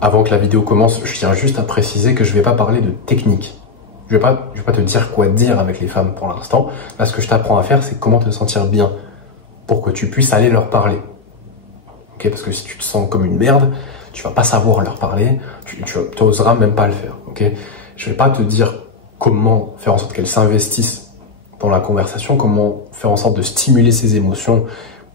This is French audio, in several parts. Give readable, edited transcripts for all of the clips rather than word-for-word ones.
Avant que la vidéo commence, je tiens juste à préciser que je vais pas parler de technique. Je vais pas te dire quoi dire avec les femmes pour l'instant. Là, ce que je t'apprends à faire, c'est comment te sentir bien pour que tu puisses aller leur parler. Ok? Parce que si tu te sens comme une merde, tu vas pas savoir leur parler, tu oseras même pas le faire. Ok? Je vais pas te dire comment faire en sorte qu'elles s'investissent dans la conversation, comment faire en sorte de stimuler ses émotions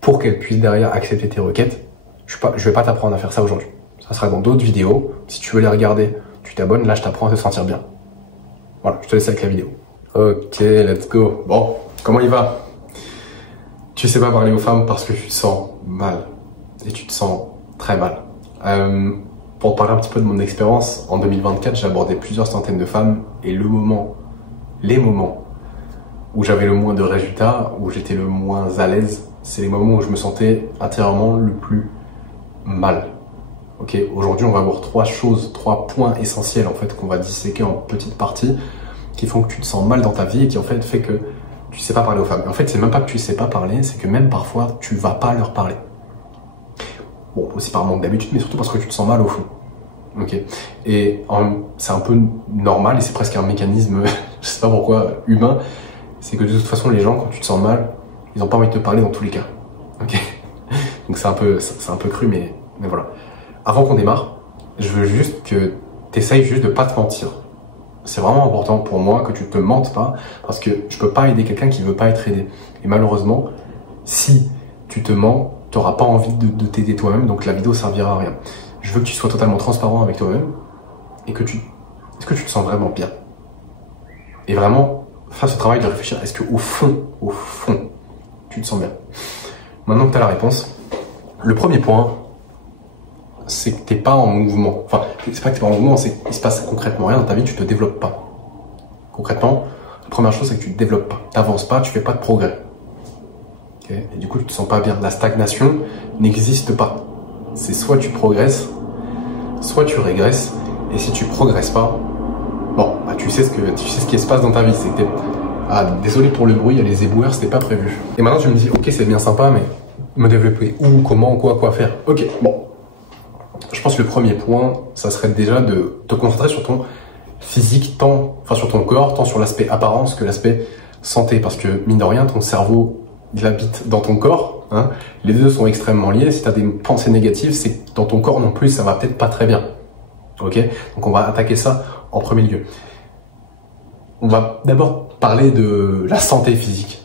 pour qu'elles puissent derrière accepter tes requêtes. Je vais pas t'apprendre à faire ça aujourd'hui. Ça sera dans d'autres vidéos. Si tu veux les regarder, tu t'abonnes. Là, je t'apprends à te sentir bien. Voilà, je te laisse avec la vidéo. Ok, let's go. Bon, comment il va? Tu sais pas parler aux femmes parce que tu te sens mal. Et tu te sens très mal. Pour te parler un petit peu de mon expérience, en 2024, j'ai abordé plusieurs centaines de femmes. Et les moments où j'avais le moins de résultats, où j'étais le moins à l'aise, c'est les moments où je me sentais intérieurement le plus mal. Ok, aujourd'hui on va voir trois points essentiels en fait qu'on va disséquer en petites parties qui font que tu te sens mal dans ta vie et qui en fait que tu sais pas parler aux femmes. Et en fait c'est même pas que tu sais pas parler, c'est que même parfois tu vas pas leur parler. Bon, aussi par manque d'habitude, mais surtout parce que tu te sens mal au fond. Ok, et c'est un peu normal et c'est presque un mécanisme, je sais pas pourquoi, humain, c'est que de toute façon les gens quand tu te sens mal, ils ont pas envie de te parler dans tous les cas. Ok, donc c'est un peu cru, mais voilà. Avant qu'on démarre, je veux juste que tu essayes juste de pas te mentir. C'est vraiment important pour moi que tu te mentes pas, parce que je peux pas aider quelqu'un qui veut pas être aidé. Et malheureusement, si tu te mens, tu n'auras pas envie de t'aider toi-même, donc la vidéo servira à rien. Je veux que tu sois totalement transparent avec toi-même et que est-ce que tu te sens vraiment bien? Et vraiment, fais ce travail de réfléchir, est-ce qu'au fond, tu te sens bien? Maintenant que tu as la réponse, le premier point, c'est que t'es pas en mouvement. Enfin, c'est pas que t'es pas en mouvement, c'est qu'il se passe concrètement rien dans ta vie, tu te développes pas. Concrètement, la première chose, c'est que tu te développes pas. T'avances pas, tu fais pas de progrès. Okay? Et du coup, tu te sens pas bien. La stagnation n'existe pas. C'est soit tu progresses, soit tu régresses. Et si tu progresses pas, bon, bah, tu sais ce qui se passe dans ta vie. C'est que désolé pour le bruit, il y a les éboueurs, c'était pas prévu. Et maintenant, tu me dis, ok, c'est bien sympa, mais me développer où, comment, quoi faire. Ok, bon. Je pense que le premier point, ça serait déjà de te concentrer sur ton physique, sur ton corps, tant sur l'aspect apparence que l'aspect santé. Parce que, mine de rien, ton cerveau, il habite dans ton corps. Hein. Les deux sont extrêmement liés. Si tu as des pensées négatives, c'est que dans ton corps non plus, ça va peut-être pas très bien. Ok? Donc on va attaquer ça en premier lieu. On va d'abord parler de la santé physique.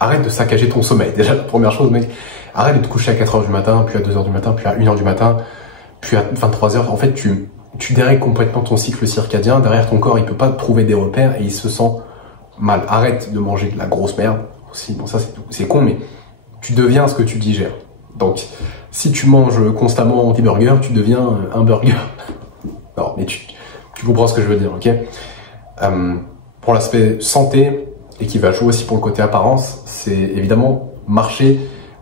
Arrête de saccager ton sommeil. Déjà, la première chose, mec, arrête de te coucher à 4h du matin, puis à 2h du matin, puis à 1h du matin, puis à 23h. En fait, tu dérègles complètement ton cycle circadien. Derrière ton corps, il peut pas trouver des repères et il se sent mal. Arrête de manger de la grosse merde. Aussi, bon, ça, c'est con, mais tu deviens ce que tu digères. Donc, si tu manges constamment des burgers, tu deviens un burger. Non, mais tu comprends ce que je veux dire, ok? Pour l'aspect santé, et qui va jouer aussi pour le côté apparence, c'est évidemment marcher,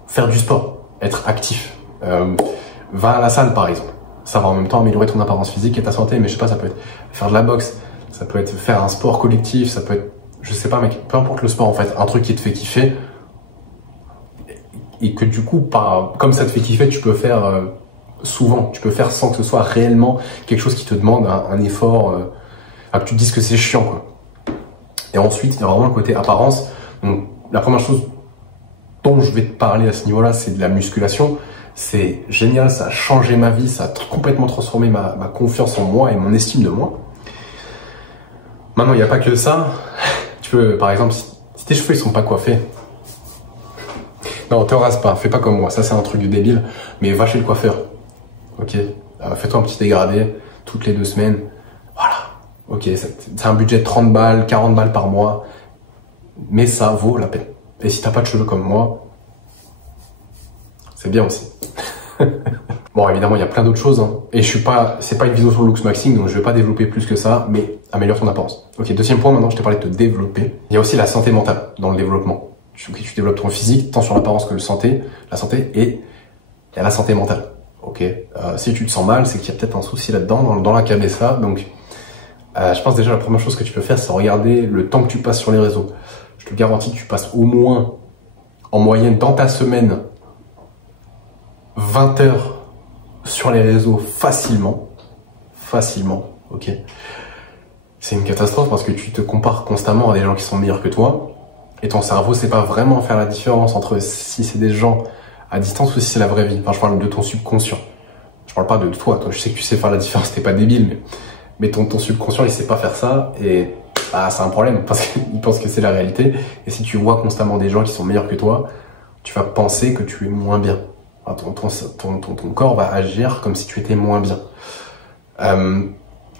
faire du sport, être actif. Va à la salle par exemple. Ça va en même temps améliorer ton apparence physique et ta santé, mais je sais pas, ça peut être faire de la boxe, ça peut être faire un sport collectif, ça peut être, je sais pas mec, peu importe le sport en fait, un truc qui te fait kiffer, et que du coup, comme ça te fait kiffer, tu peux faire souvent, tu peux faire sans que ce soit réellement quelque chose qui te demande un effort, que tu te dises que c'est chiant quoi. Et ensuite, il y a vraiment le côté apparence. Donc, la première chose dont je vais te parler à ce niveau-là, c'est de la musculation. C'est génial, ça a changé ma vie, ça a complètement transformé ma confiance en moi et mon estime de moi. Maintenant, il n'y a pas que ça. Tu peux, par exemple, si tes cheveux ils sont pas coiffés, non, te rase pas, fais pas comme moi, ça c'est un truc de débile, mais va chez le coiffeur. Ok, fais-toi un petit dégradé toutes les 2 semaines. Voilà. Ok, c'est un budget de 30 balles, 40 balles par mois, mais ça vaut la peine. Et si t'as pas de cheveux comme moi, c'est bien aussi. Bon, évidemment, il y a plein d'autres choses, hein. Et c'est pas une vidéo sur le looks maxing, donc je vais pas développer plus que ça, mais améliore ton apparence. Ok, deuxième point, maintenant, je t'ai parlé de te développer. Il y a aussi la santé mentale dans le développement. Tu développes ton physique, tant sur l'apparence que la santé, et il y a la santé mentale. Ok, si tu te sens mal, c'est qu'il y a peut-être un souci là-dedans, dans la cabessa, donc je pense déjà la première chose que tu peux faire, c'est regarder le temps que tu passes sur les réseaux. Je te garantis que tu passes au moins, en moyenne, dans ta semaine, 20 heures sur les réseaux facilement, ok. C'est une catastrophe parce que tu te compares constamment à des gens qui sont meilleurs que toi et ton cerveau sait pas vraiment faire la différence entre si c'est des gens à distance ou si c'est la vraie vie. Enfin, je parle de ton subconscient. Je parle pas de toi. Toi, je sais que tu sais faire la différence, t'es pas débile, mais ton subconscient, il sait pas faire ça et bah, c'est un problème parce qu'il pense que c'est la réalité. Et si tu vois constamment des gens qui sont meilleurs que toi, tu vas penser que tu es moins bien. Enfin, ton corps va agir comme si tu étais moins bien.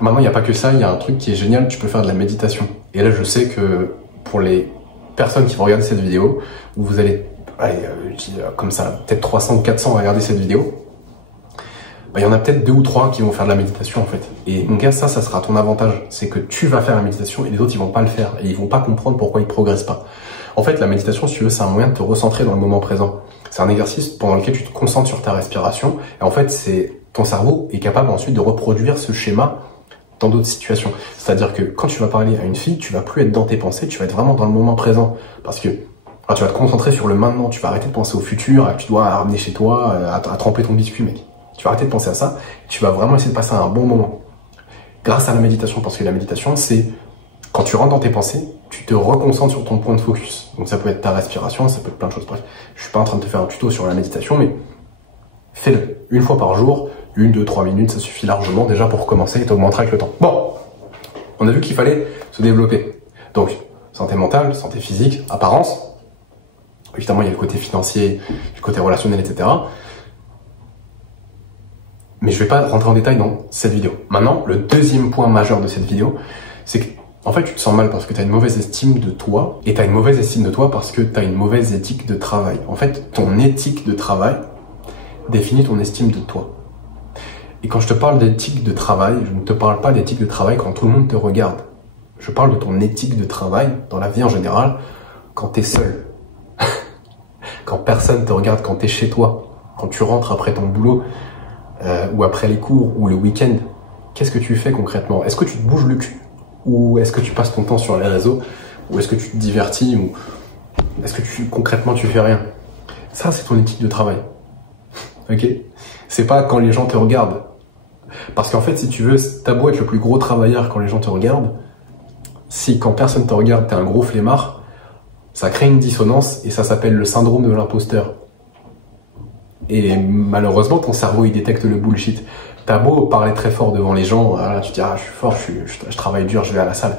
Maintenant, il n'y a pas que ça, il y a un truc qui est génial, tu peux faire de la méditation. Et là, je sais que pour les personnes qui vont regarder cette vidéo, où vous allez, comme ça, peut-être 300 ou 400 à regarder cette vidéo, bah, il y en a peut-être 2 ou 3 qui vont faire de la méditation en fait. Et mon gars, ça sera ton avantage. C'est que tu vas faire la méditation et les autres, ils vont pas le faire. Et ils vont pas comprendre pourquoi ils progressent pas. En fait, la méditation, si tu veux, c'est un moyen de te recentrer dans le moment présent. C'est un exercice pendant lequel tu te concentres sur ta respiration. Et en fait, ton cerveau est capable ensuite de reproduire ce schéma dans d'autres situations. C'est-à-dire que quand tu vas parler à une fille, tu vas plus être dans tes pensées, tu vas être vraiment dans le moment présent. Parce que tu vas te concentrer sur le maintenant, tu vas arrêter de penser au futur, à que tu dois ramener chez toi, à tremper ton biscuit, mec. Tu vas arrêter de penser à ça, tu vas vraiment essayer de passer un bon moment. Grâce à la méditation, parce que la méditation, c'est quand tu rentres dans tes pensées, tu te reconcentres sur ton point de focus. Donc ça peut être ta respiration, ça peut être plein de choses. Bref, je suis pas en train de te faire un tuto sur la méditation, mais fais-le une fois par jour, 1, 2, 3 minutes, ça suffit largement déjà pour commencer et t'augmentera avec le temps. Bon, on a vu qu'il fallait se développer. Donc, santé mentale, santé physique, apparence. Évidemment, il y a le côté financier, le côté relationnel, etc. Mais je vais pas rentrer en détail dans cette vidéo. Maintenant, le deuxième point majeur de cette vidéo, c'est que, en fait, tu te sens mal parce que tu as une mauvaise estime de toi, et tu as une mauvaise estime de toi parce que tu as une mauvaise éthique de travail. En fait, ton éthique de travail définit ton estime de toi. Et quand je te parle d'éthique de travail, je ne te parle pas d'éthique de travail quand tout le monde te regarde. Je parle de ton éthique de travail dans la vie en général, quand tu es seul. Quand personne te regarde, quand tu es chez toi, quand tu rentres après ton boulot, ou après les cours, ou le week-end. Qu'est-ce que tu fais concrètement? Est-ce que tu te bouges le cul? Ou est-ce que tu passes ton temps sur les réseaux? Ou est-ce que tu te divertis? Ou est-ce que concrètement tu fais rien? Ça, c'est ton éthique de travail. Ok? C'est pas quand les gens te regardent. Parce qu'en fait, si tu veux, t'as beau être le plus gros travailleur quand les gens te regardent, si quand personne te regarde, t'es un gros flemmard, ça crée une dissonance et ça s'appelle le syndrome de l'imposteur. Et malheureusement, ton cerveau, il détecte le bullshit. T'as beau parler très fort devant les gens, voilà, tu te dis, ah, je suis fort, je travaille dur, je vais à la salle.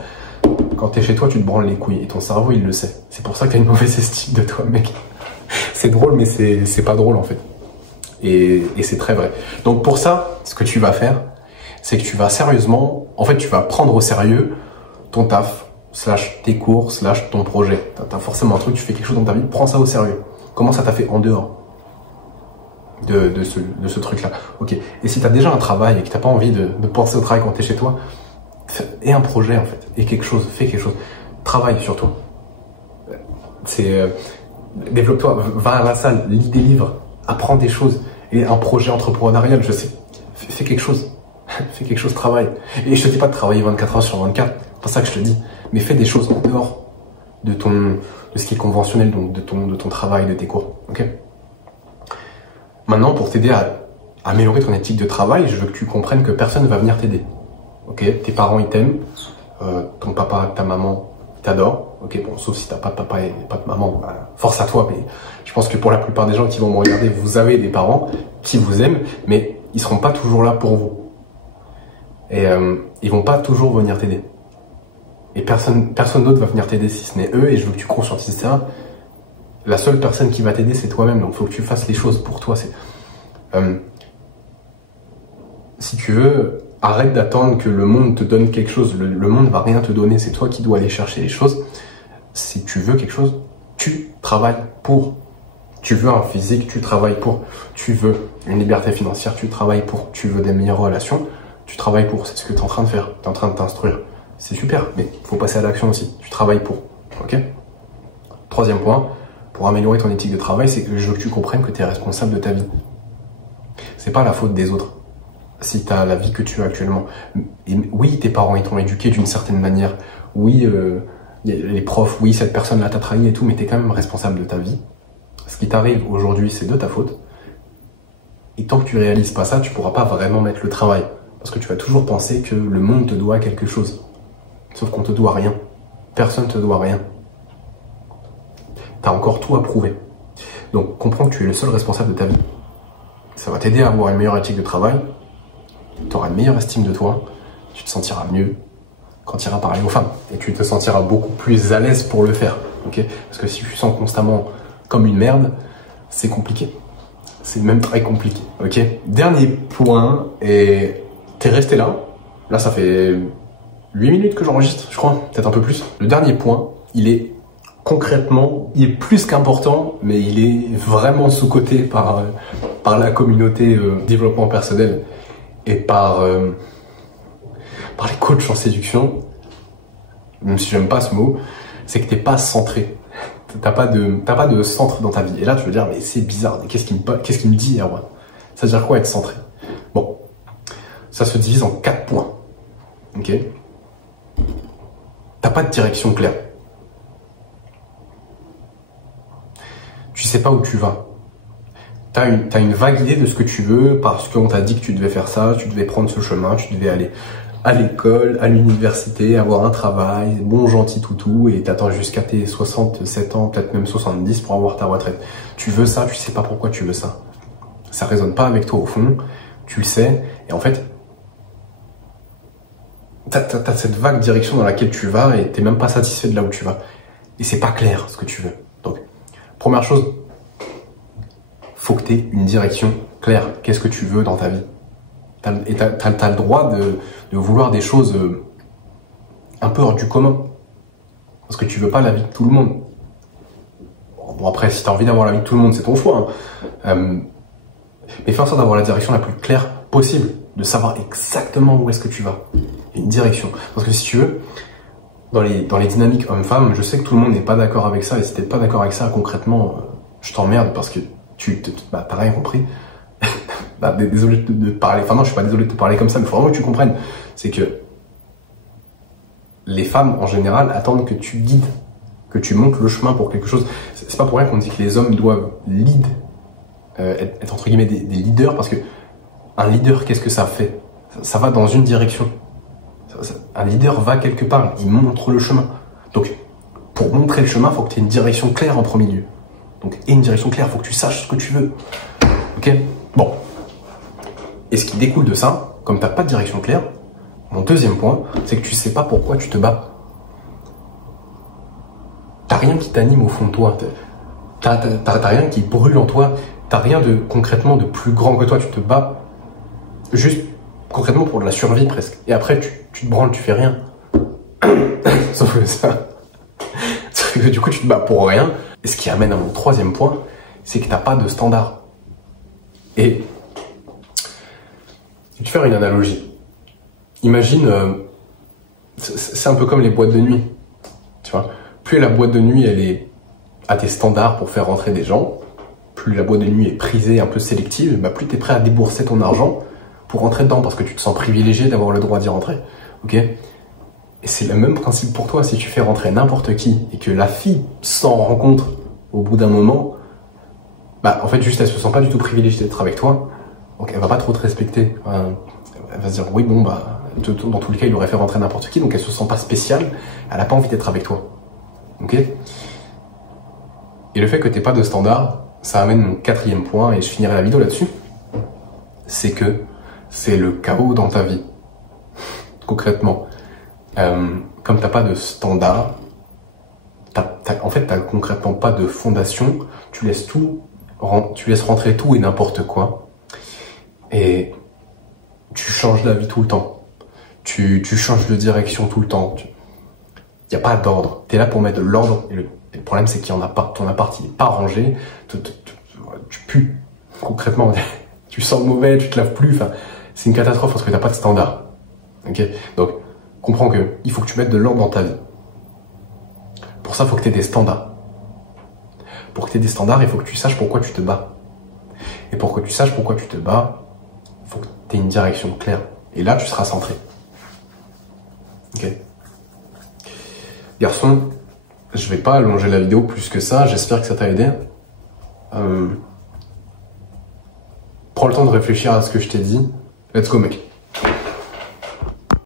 Quand t'es chez toi, tu te branles les couilles et ton cerveau, il le sait. C'est pour ça que t'as une mauvaise estime de toi, mec. C'est drôle, mais c'est pas drôle, en fait. Et c'est très vrai. Donc pour ça, ce que tu vas faire, c'est que tu vas sérieusement, en fait, tu vas prendre au sérieux ton taf, / tes cours, / ton projet. T'as forcément un truc, tu fais quelque chose dans ta vie, prends ça au sérieux. Comment ça t'a fait en dehors de ce truc-là? Ok. Et si t'as déjà un travail et que t'as pas envie de penser au travail quand t'es chez toi, et un projet, en fait, et quelque chose, fais quelque chose. Travaille sur toi. Développe-toi, va à la salle, lis des livres, apprends des choses, et un projet entrepreneurial, je sais, fais quelque chose. Fais quelque chose, travaille. Et je te dis pas de travailler 24 heures sur 24, c'est pas ça que je te dis, mais fais des choses en dehors de ce qui est conventionnel, donc de ton travail, de tes cours. Ok? Maintenant, pour t'aider à améliorer ton éthique de travail, je veux que tu comprennes que personne ne va venir t'aider. Ok? Tes parents, ils t'aiment, ton papa, ta maman, ils t'adorent. Ok, bon, sauf si t'as pas de papa et pas de maman, bah, force à toi, mais je pense que pour la plupart des gens qui vont me regarder, vous avez des parents qui vous aiment, mais ils seront pas toujours là pour vous. Et ils vont pas toujours venir t'aider. Et personne d'autre va venir t'aider si ce n'est eux, et je veux que tu conscientises ça. La seule personne qui va t'aider, c'est toi-même, donc il faut que tu fasses les choses pour toi. Si tu veux, arrête d'attendre que le monde te donne quelque chose. Le monde va rien te donner, c'est toi qui dois aller chercher les choses. Si tu veux quelque chose, tu travailles pour. Tu veux un physique, tu travailles pour. Tu veux une liberté financière, tu travailles pour. Tu veux des meilleures relations, tu travailles pour. C'est ce que tu es en train de faire, tu es en train de t'instruire. C'est super, mais il faut passer à l'action aussi. Tu travailles pour. Ok? Troisième point, pour améliorer ton éthique de travail, c'est que je veux que tu comprennes que tu es responsable de ta vie. C'est pas la faute des autres. Si tu as la vie que tu as actuellement. Et oui, tes parents, ils t'ont éduqué d'une certaine manière. Oui, les profs, oui, cette personne-là t'a trahi et tout, mais tu es quand même responsable de ta vie. Ce qui t'arrive aujourd'hui, c'est de ta faute. Et tant que tu réalises pas ça, tu pourras pas vraiment mettre le travail. Parce que tu vas toujours penser que le monde te doit quelque chose. Sauf qu'on te doit rien. Personne te doit rien. T'as encore tout à prouver. Donc comprends que tu es le seul responsable de ta vie. Ça va t'aider à avoir une meilleure éthique de travail. Tu auras une meilleure estime de toi. Tu te sentiras mieux quand tu iras parler aux femmes. Et tu te sentiras beaucoup plus à l'aise pour le faire. Okay, parce que si tu sens constamment comme une merde, c'est compliqué. C'est même très compliqué. Ok. Dernier point, et t'es resté là. Là, ça fait 8 minutes que j'enregistre, je crois. Peut-être un peu plus. Le dernier point, il est concrètement, il est plus qu'important, mais il est vraiment sous-coté par la communauté développement personnel et par les coachs en séduction. Même si j'aime pas ce mot, c'est que t'es pas centré. T'as pas de centre dans ta vie. Et là, tu veux dire, mais c'est bizarre. Qu'est-ce qu'il me dit, Erwan? Ça veut dire quoi être centré? Bon, ça se divise en 4 points. Ok? T'as pas de direction claire. Tu sais pas où tu vas. T'as une vague idée de ce que tu veux parce qu'on t'a dit que tu devais faire ça, tu devais prendre ce chemin, tu devais aller à l'école, à l'université, avoir un travail, bon gentil toutou, et t'attends jusqu'à tes 67 ans, peut-être même 70 pour avoir ta retraite. Tu veux ça, tu sais pas pourquoi tu veux ça. Ça résonne pas avec toi au fond, tu le sais, et en fait, t'as cette vague direction dans laquelle tu vas et t'es même pas satisfait de là où tu vas. Et c'est pas clair ce que tu veux. Donc, première chose, faut que t'aies une direction claire. Qu'est-ce que tu veux dans ta vie? T'as le droit de vouloir des choses un peu hors du commun. Parce que tu veux pas la vie de tout le monde. Bon, après, si t'as envie d'avoir la vie de tout le monde, c'est ton choix. Hein. Mais fais en sorte d'avoir la direction la plus claire possible. De savoir exactement où est-ce que tu vas. Une direction. Parce que si tu veux, dans les dynamiques homme-femme, je sais que tout le monde n'est pas d'accord avec ça. Et si t'es pas d'accord avec ça, concrètement, je t'emmerde parce que t'as rien compris. Bah, désolé de parler, enfin non, je suis pas désolé de te parler comme ça, mais il faut vraiment que tu comprennes. C'est que les femmes, en général, attendent que tu guides, que tu montres le chemin pour quelque chose. C'est pas pour rien qu'on dit que les hommes doivent être entre guillemets des leaders, parce que un leader, qu'est-ce que ça fait? Ça va dans une direction. Un leader va quelque part, il montre le chemin. Donc, pour montrer le chemin, il faut que tu aies une direction claire en premier lieu. Donc, et une direction claire, il faut que tu saches ce que tu veux. Ok? Bon. Et ce qui découle de ça, comme tu n'as pas de direction claire, mon deuxième point, c'est que tu sais pas pourquoi tu te bats. T'as rien qui t'anime au fond de toi. T'as rien qui brûle en toi. T'as rien de concrètement de plus grand que toi. Tu te bats juste concrètement pour de la survie presque. Et après, tu te branles, tu fais rien. Sauf que ça. Sauf que du coup, tu te bats pour rien. Et ce qui amène à mon troisième point, c'est que t'as pas de standard. Et je vais te faire une analogie. Imagine, c'est un peu comme les boîtes de nuit. Tu vois, plus la boîte de nuit elle est à tes standards pour faire rentrer des gens, plus la boîte de nuit est prisée, un peu sélective, bah plus tu es prêt à débourser ton argent pour rentrer dedans parce que tu te sens privilégié d'avoir le droit d'y rentrer. Ok? Et c'est le même principe pour toi. Si tu fais rentrer n'importe qui et que la fille s'en rend compte au bout d'un moment, bah en fait juste elle se sent pas du tout privilégiée d'être avec toi. Donc elle va pas trop te respecter. Elle va se dire oui bon bah dans tous les cas il aurait fait rentrer n'importe qui, donc elle se sent pas spéciale, elle a pas envie d'être avec toi. Ok? Et le fait que t'aies pas de standard, ça amène mon quatrième point et je finirai la vidéo là-dessus. C'est que c'est le chaos dans ta vie. Concrètement, comme t'as pas de standard, en fait t'as concrètement pas de fondation, tu laisses rentrer tout et n'importe quoi. Et tu changes d'avis tout le temps. Tu changes de direction tout le temps. Il n'y a pas d'ordre. Tu es là pour mettre de l'ordre. Et le problème, c'est qu'il n'y en a pas. Ton appart, il n'est pas rangé. Tu pues. Concrètement, tu sens mauvais, tu te laves plus. Enfin, c'est une catastrophe parce que tu n'as pas de standard. Okay? Donc, comprends qu'il faut que tu mettes de l'ordre dans ta vie. Pour ça, il faut que tu aies des standards. Pour que tu aies des standards, il faut que tu saches pourquoi tu te bats. Et pour que tu saches pourquoi tu te bats, il faut que tu aies une direction claire. Et là, tu seras centré. Ok? Garçon, je vais pas allonger la vidéo plus que ça. J'espère que ça t'a aidé. Prends le temps de réfléchir à ce que je t'ai dit. Let's go, mec.